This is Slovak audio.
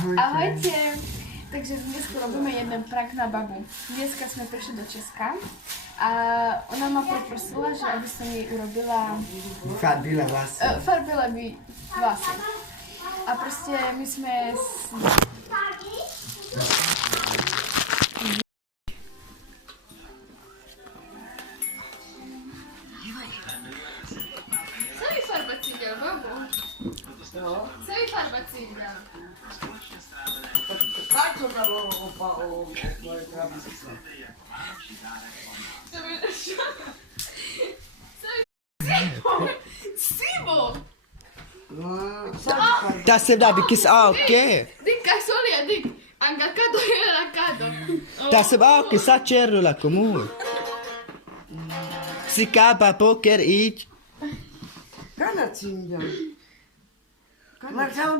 Ahojte. Takže dnes robíme jeden prank na babu. Dneska sme prišli do Česka a ona ma poprosila, že aby som jej urobila... Farbila vlasy. Farbila mi vlasy. A proste my sme... Co mi farba cítil, babu? Co mi farba cítil? Tak to dalo o moje krabice. Simo! Tässä däbikis auki. Dikka solia dik. Anka kato vielä kato. Tässä auki sa cerrula comune. Si capa poker ich. Kana cinja. Ma ciao